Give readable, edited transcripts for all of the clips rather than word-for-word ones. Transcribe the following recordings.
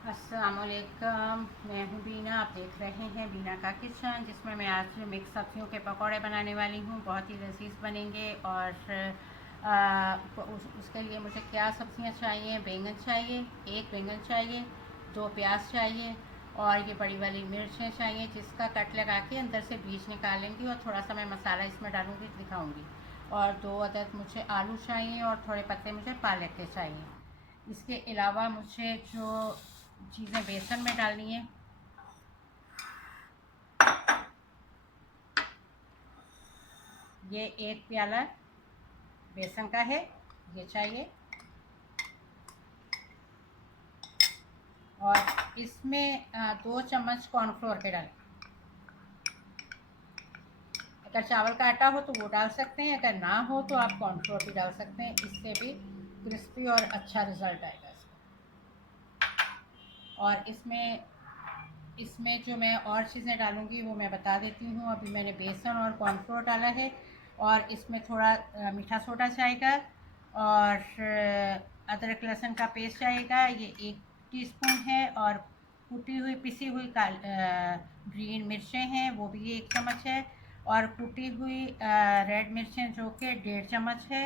अस्सलामुअलैकुम, मैं हूँ बीना। आप देख रहे हैं बीना का किचन, जिसमें मैं आज मिक्स सब्जियों के पकौड़े बनाने वाली हूँ। बहुत ही लजीज बनेंगे। और उसके लिए मुझे क्या सब्जियाँ चाहिए? बैंगन चाहिए, एक बैंगन चाहिए, दो प्याज चाहिए, और ये बड़ी वाली मिर्चें चाहिए जिसका कट लगा के अंदर से बीज निकालेंगी, और थोड़ा सा मैं मसाला इसमें डालूँगी, दिखाऊँगी। और 2 अदद मुझे आलू चाहिए, और थोड़े पत्ते मुझे पालक के चाहिए। इसके अलावा मुझे जो चीज़ें बेसन में डालनी है, ये 1 प्याला बेसन का है, ये चाहिए। और इसमें 2 चम्मच कॉर्नफ्लोर के डालें। अगर चावल का आटा हो तो वो डाल सकते हैं, अगर ना हो तो आप कॉर्नफ्लोर भी डाल सकते हैं। इससे भी क्रिस्पी और अच्छा रिज़ल्ट आएगा इसका। और इसमें इसमें जो मैं और चीज़ें डालूँगी वो मैं बता देती हूँ। अभी मैंने बेसन और कॉर्नफ्लोर डाला है, और इसमें थोड़ा मीठा सोडा जाएगा, और अदरक लहसुन का पेस्ट जाएगा, ये 1 टीस्पून है। और कुटी हुई पिसी हुई ग्रीन मिर्चें हैं, वो भी 1 चम्मच है। और कुटी हुई रेड मिर्चें जो कि 1.5 चम्मच है।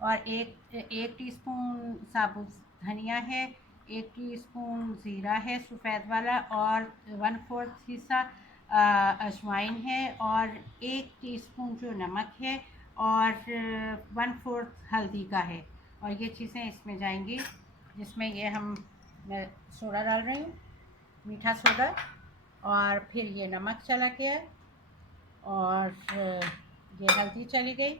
और एक टीस्पून साबुत धनिया है, 1 टीस्पून ज़ीरा है सफ़ेद वाला, और 1/4 हिस्सा अजवाइन है, और 1 टीस्पून जो नमक है, और 1/4 हल्दी का है। और ये चीज़ें इसमें जाएंगी, जिसमें ये मैं सोडा डाल रही हूँ, मीठा सोडा। और फिर ये नमक चला गया, और ये हल्दी चली गई,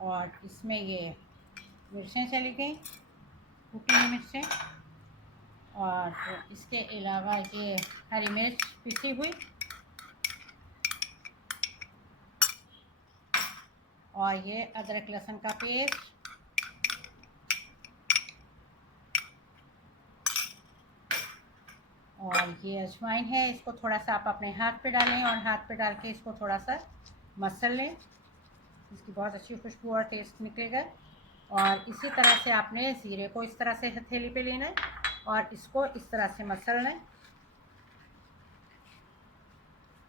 और इसमें ये मिर्चें चली गई, कुटी हुई मिर्चें। और इसके अलावा ये हरी मिर्च पिसी हुई, और ये अदरक लहसुन का पेस्ट, और ये अजवाइन है। इसको थोड़ा सा आप अपने हाथ पे डालें, और हाथ पे डाल के इसको थोड़ा सा मसल लें, इसकी बहुत अच्छी खुशबू और टेस्ट निकलेगा। और इसी तरह से आपने ज़ीरे को इस तरह से हथेली पे लेना है, और इसको इस तरह से मसलना है।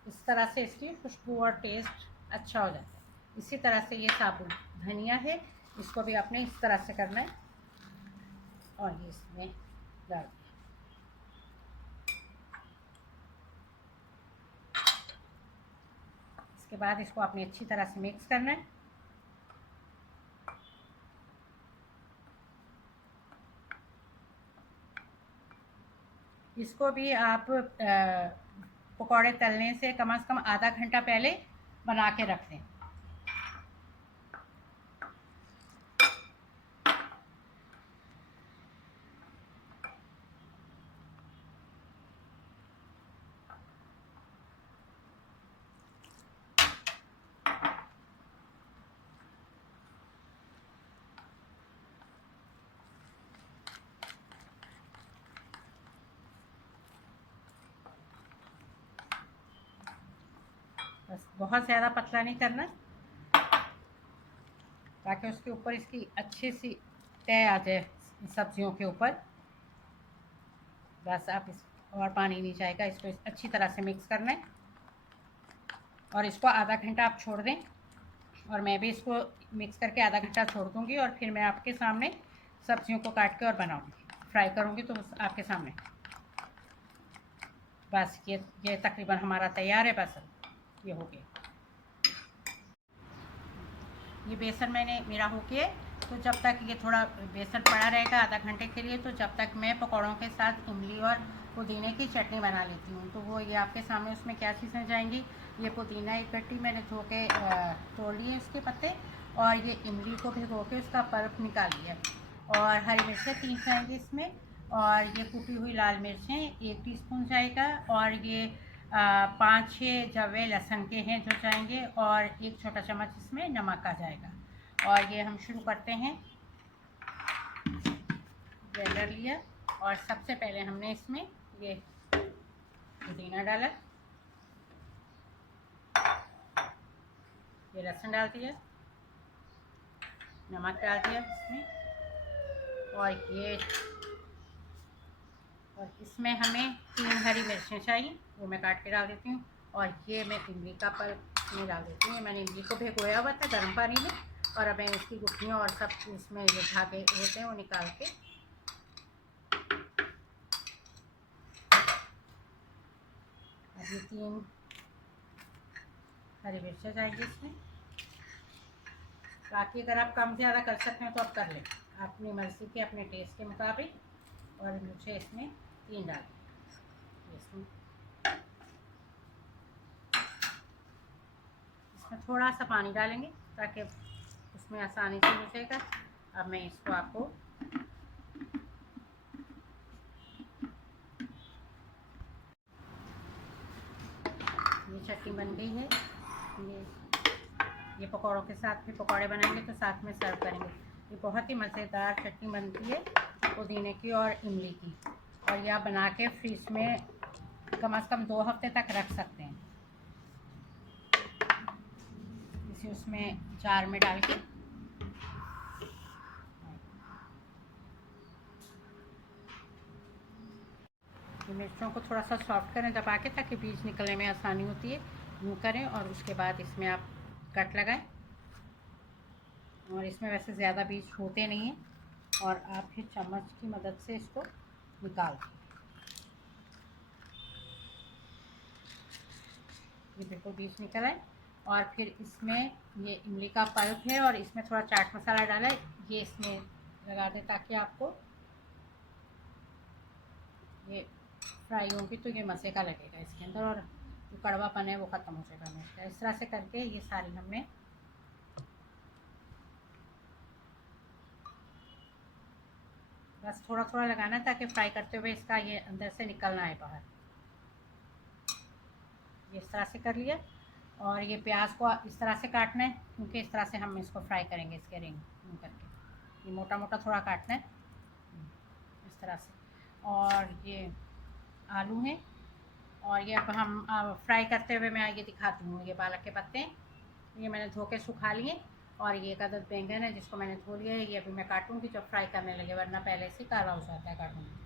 इस तरह से इसकी खुशबू और टेस्ट अच्छा हो जाता है। इसी तरह से ये साबुत धनिया है, इसको भी आपने इस तरह से करना है, और ये इसमें डाल दिया। इसके बाद इसको आपने अच्छी तरह से मिक्स करना है। इसको भी आप पकौड़े तलने से कम से कम आधा घंटा पहले बना के रख दें। बस बहुत ज़्यादा पतला नहीं करना, ताकि उसके ऊपर इसकी अच्छी सी तय आ जाए सब्जियों के ऊपर। बस आप इस और पानी नहीं जाएगा, इसको अच्छी तरह से मिक्स करना है, और इसको आधा घंटा आप छोड़ दें। और मैं भी इसको मिक्स करके आधा घंटा छोड़ दूँगी, और फिर मैं आपके सामने सब्जियों को काट के और बनाऊँगी, फ्राई करूँगी तो आपके सामने। बस ये तकरीबन हमारा तैयार है। बस ये हो गया। ये बेसन मेरा हो गया। तो जब तक ये थोड़ा बेसन पड़ा रहेगा आधा घंटे के लिए, तो जब तक मैं पकौड़ों के साथ इमली और पुदीने की चटनी बना लेती हूँ। तो वो ये आपके सामने उसमें क्या चीज़ें जाएंगी। ये पुदीना एक गट्टी मैंने धो के तोड़ लिए इसके पत्ते, और ये इमली को भिगो के उसका पल्प निकाल लिया, और हरी मिर्चें 3 जाएंगी इसमें, और ये कुटी हुई लाल मिर्चें 1 टीस्पून जाएगा, और ये 5-6 जवे लहसुन के हैं जो जाएंगे, और 1 छोटा चम्मच इसमें नमक का जाएगा। और ये हम शुरू करते हैं। ब्लेंडर लिया, और सबसे पहले हमने इसमें ये पुदीना डाला, ये लहसुन डाल दिया, नमक डाल दिया इसमें, और ये इसमें हमें 3 हरी मिर्चें चाहिए, वो मैं काट के डाल देती हूँ। और ये मैं इमली का पल्प में डाल देती हूँ। मैंने इमली को भिगोया हुआ था गर्म पानी में, और अब मैं इसकी गुठलियाँ और सब इसमें जो धागे होते हैं वो निकाल के अभी 3 हरी मिर्चें जाएगी इसमें। बाकी अगर आप कम ज़्यादा कर सकते हैं तो आप कर लें, अपनी मर्ज़ी के, अपने टेस्ट के मुताबिक। और मुझे इसमें 3 डालें। इसमें थोड़ा सा पानी डालेंगे ताकि उसमें आसानी से हो जाएगा। अब मैं इसको आपको ये चटनी बन गई है। ये पकौड़ों के साथ भी पकौड़े बनाएंगे तो साथ में सर्व करेंगे। ये बहुत ही मज़ेदार चटनी बनती है पुदीने की और इमली की, और ये आप बना के फ्रिज में कम से कम 2 हफ्ते तक रख सकते हैं। इसे उसमें जार में डाल के मिर्चों को थोड़ा सा सॉफ्ट करें दबा के, ताकि बीज निकलने में आसानी होती है। यूँ करें और उसके बाद इसमें आप कट लगाएं। और इसमें वैसे ज़्यादा बीज होते नहीं हैं, और आप फिर चम्मच की मदद से इसको निकाल दें। ये बिल्कुल बीज निकल आए। और फिर इसमें ये इमली का पल्प है और इसमें थोड़ा चाट मसाला डाला है, ये इसमें लगा दें ताकि आपको ये फ्राई होगी तो ये मज़े का लगेगा इसके अंदर, और जो कड़वापन है वो ख़त्म हो जाएगा मिर्च का। इस तरह से करके ये सारी हमने बस थोड़ा थोड़ा लगाना है ताकि फ्राई करते हुए इसका ये अंदर से निकल ना आए बाहर। ये इस तरह से कर लिया। और ये प्याज को इस तरह से काटना है, क्योंकि इस तरह से हम इसको फ्राई करेंगे इसके रिंग करके। ये मोटा मोटा थोड़ा काटना है इस तरह से। और ये आलू है, और ये अब हम फ्राई करते हुए मैं ये दिखाती हूँ। ये पालक के पत्ते ये मैंने धो के सुखा लिए, और ये एक अदद बैंगन है जिसको मैंने धो लिया है। ये अभी मैं काटूँगी जब फ्राई करने लगे, वरना पहले से काला हो जाता है काटूँगी।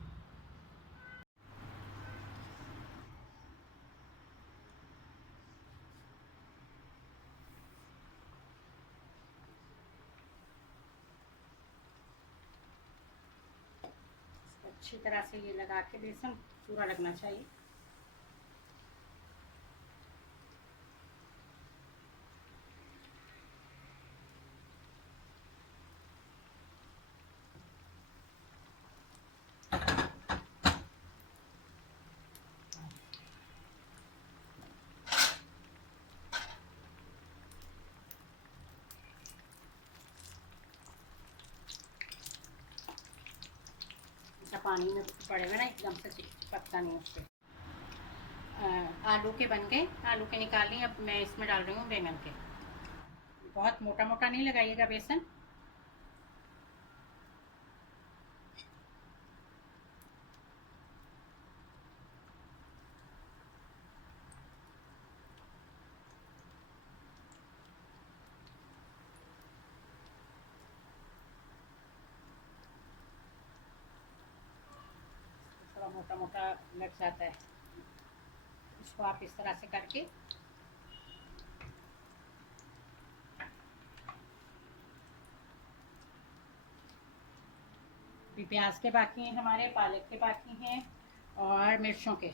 अच्छी तरह से ये लगा के बेसन पूरा लगना चाहिए। पानी में पड़ेगा ना, एकदम से चिपकता नहीं उससे। आलू के बन गए, आलू के निकाल लिए। अब मैं इसमें डाल रही हूँ बैंगन के। बहुत मोटा मोटा नहीं लगाइएगा बेसन। थोड़ा मोटा मोटा लग जाता है, इसको आप इस तरह से करके भी। प्याज के बाकी हैं हमारे, पालक के बाकी हैं, और मिर्चों के।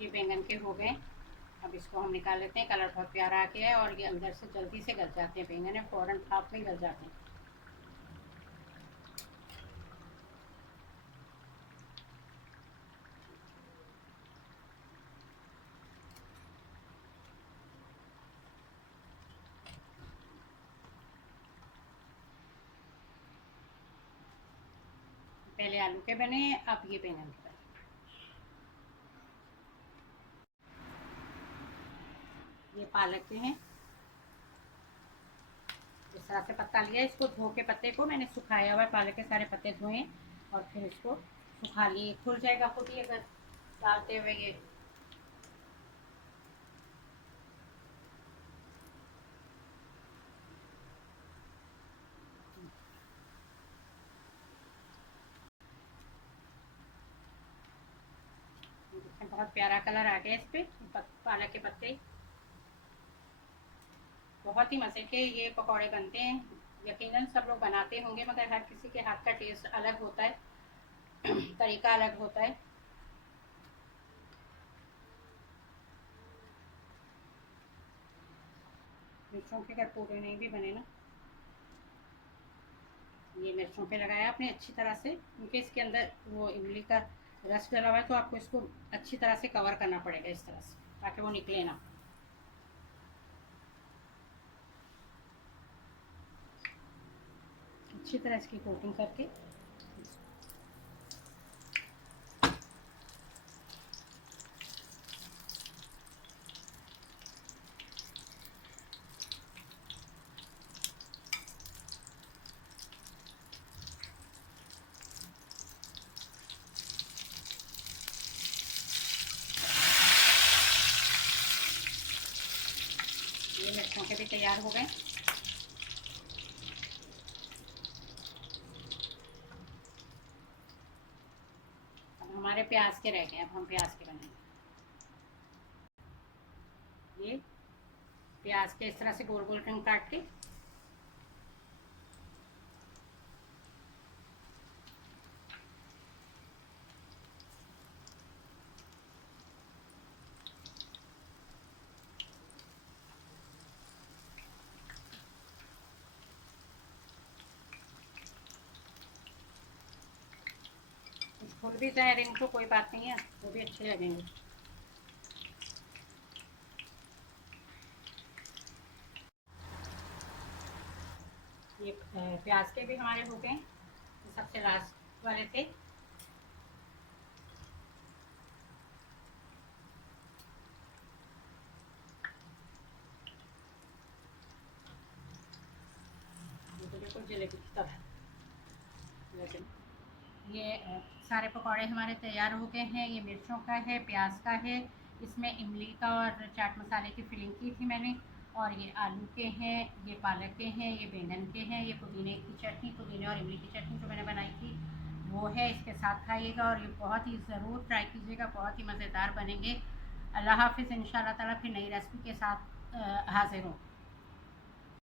ये बैंगन के हो गए। अब इसको हम निकाल लेते हैं। कलर बहुत प्यारा आ गया है, और ये अंदर से जल्दी से गल जाते हैं। बैंगन है फ़ौरन भाप में गल जाते हैं। पहले आलू के बने, अब ये बैंगन के बने। ये पालक के हैं। इस तरह से पत्ता लिया, इसको धो के पत्ते को मैंने सुखाया हुआ है। पालक के सारे पत्ते धोए और फिर इसको सुखा लिए। खुल जाएगा खुद ही अगर डालते हुए ये इसमें बहुत प्यारा कलर आ गया इस पर पालक के पत्ते। बहुत ही मज़े के ये पकौड़े बनते हैं। यकीनन सब लोग बनाते होंगे, मगर हर किसी के हाथ का टेस्ट अलग होता है, तरीका अलग होता है। मिर्चों के अगर पूरे नहीं भी बने ना, ये मिर्चों पे लगाया आपने अच्छी तरह से, क्योंकि इसके अंदर वो इमली का रस डला हुआ है, तो आपको इसको अच्छी तरह से कवर करना पड़ेगा इस तरह से, ताकि वो निकले ना। अच्छी तरह इसकी कोटिंग करके ये मिर्चों के भी तैयार हो गए। अब हमारे प्याज के रह गए, अब हम प्याज के बनाएंगे। ये प्याज के इस तरह से गोल गोल रंग काट के फूल भी जाए रिंग तो कोई बात नहीं है, वो भी अच्छे लगेंगे। ये प्याज के भी हमारे हो गए, सबसे लास्ट वाले थे। ये तो बिल्कुल जलेबी की तरह, लेकिन ये सारे पकौड़े हमारे तैयार हो गए हैं। ये मिर्चों का है, प्याज का है, इसमें इमली का और चाट मसाले की फिलिंग की थी मैंने, और ये आलू के हैं, ये पालक के हैं, ये बैंगन के हैं, ये पुदीने की चटनी, पुदीने और इमली की चटनी जो मैंने बनाई थी वो है। इसके साथ खाइएगा और ये बहुत ही ज़रूर ट्राई कीजिएगा, बहुत ही मज़ेदार बनेंगे। अल्लाह हाफ़िज़। इंशाल्लाह ताला फिर नई रेसिपी के साथ हाज़िर हूँ।